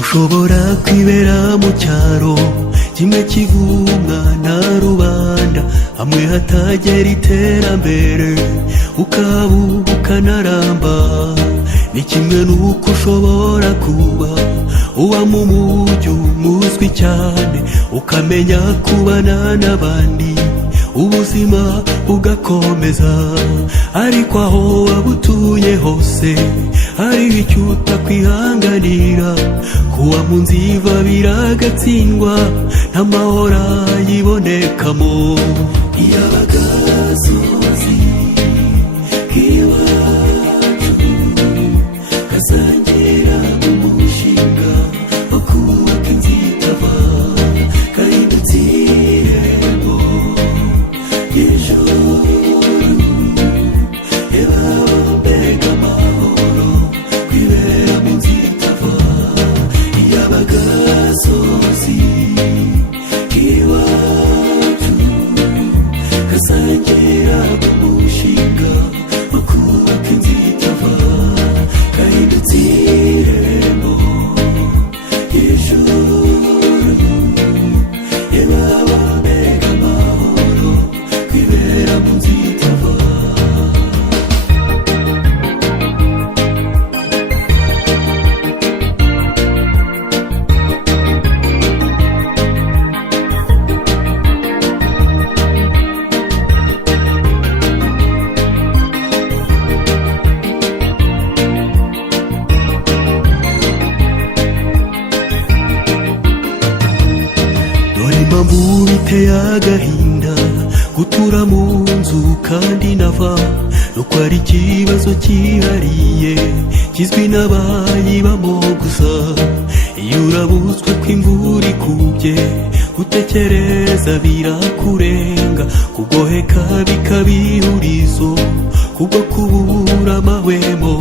ushobora kwibera mu cyaro kimwe kivumwa na rubanda, hamwe hatagera iterambere ukabuka ukanaramba. Ni kimwe n'uko ushobora kuba uba mu mujyi umuzwi cyane, ukamenya kubana n'abandi ubuzima bugakomeza. Ariko aho waba utuye hose hariho icyo utakwihanganira, kuba mu nziva biragatsindwa nta mahoro yibonekamo. Iyabaga sozi k'iwacu kasangira umushinga wo kubaka inzu itava, kahindutse irembo ry'ijuru. Mbega amahoro kwibera mu nzu itava. Iyabaga sozi k'iwacu kasangira umushinga wo kubaka inzu itava, kahindutse irembo ry'ijuru. Mbega amahoro kwibera mu nzu itava. Impamvu biteye agahinda gutura mu nzu kandi nava, nuko ari ikibazo cyihariye kizwi n'abayibamo gusa. Iyo urabutswe ko imvura ikubye gutekereza birakurenga, kugoheka bikaba ihurizo kubwo kubura amahwemo.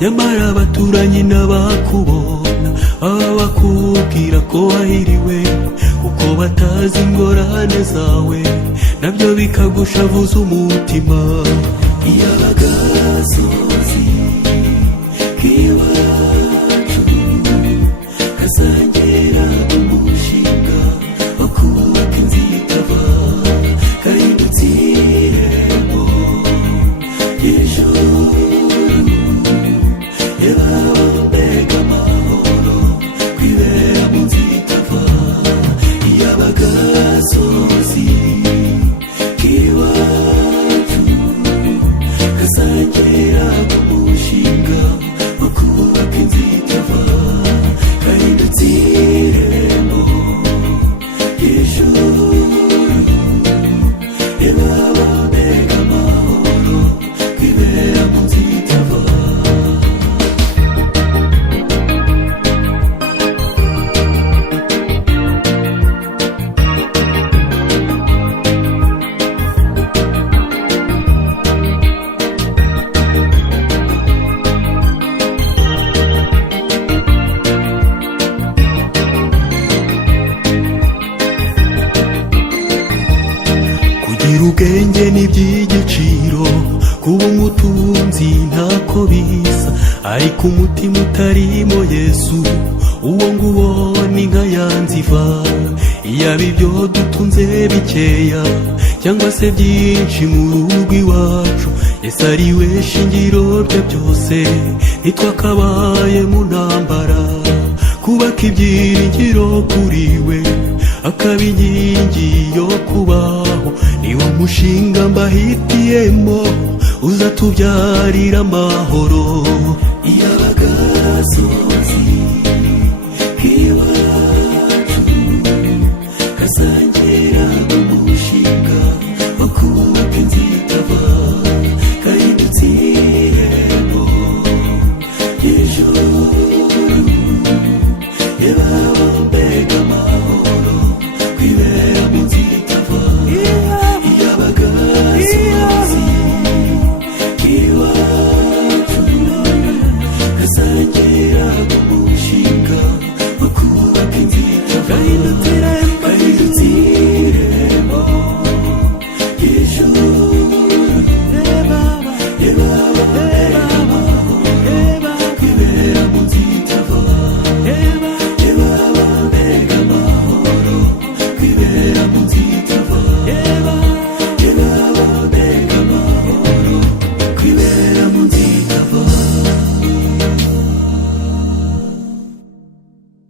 Nyamara abaturanyi n'abakubona baba bakubwira ko wahiriwe, kuko batazi ingorane zawe nabyo bikagushavuza umutima. Iyabaga sozi k'iwacu kasangira umushinga wo kubaka inzu itava, kahindutse irembo ry'ijuru. Mbega amahoro kwibera mu nzu itava. Iyabaga sozi k'iwacu kasangira umushinga wo kubaka inzu itava, kahindutse irembo ry'ijuru. Mbega amahoro kwibera mu nzu itava. Kugira ubwenge ni iby'igiciro, kuba umutunzi ntako bisa, ariko umutima utarimo Yesu uwo nguwo ni nka ya nziva. Iyaba ibyo dutunze bikeya cyangwa se byinshi mu rugo iwacu, Yesu ari we shingiro rya byose, ntitwakabaye mu ntambara. Kubaka ibyiringiro kuri we akaba inkingi yo kubaho, niwo mushinga mbahitiyemo uzatubyarira amahoro. Iyabaga sozi k'iwacu kasangira umushinga wo kubaka inzu itava, kahindutse irembo ry'ijuru. Mbega amahoro kwibera mu nzu itava. Iyabaga sozi k'iwacu kasangira umushinga kwibera mu nzira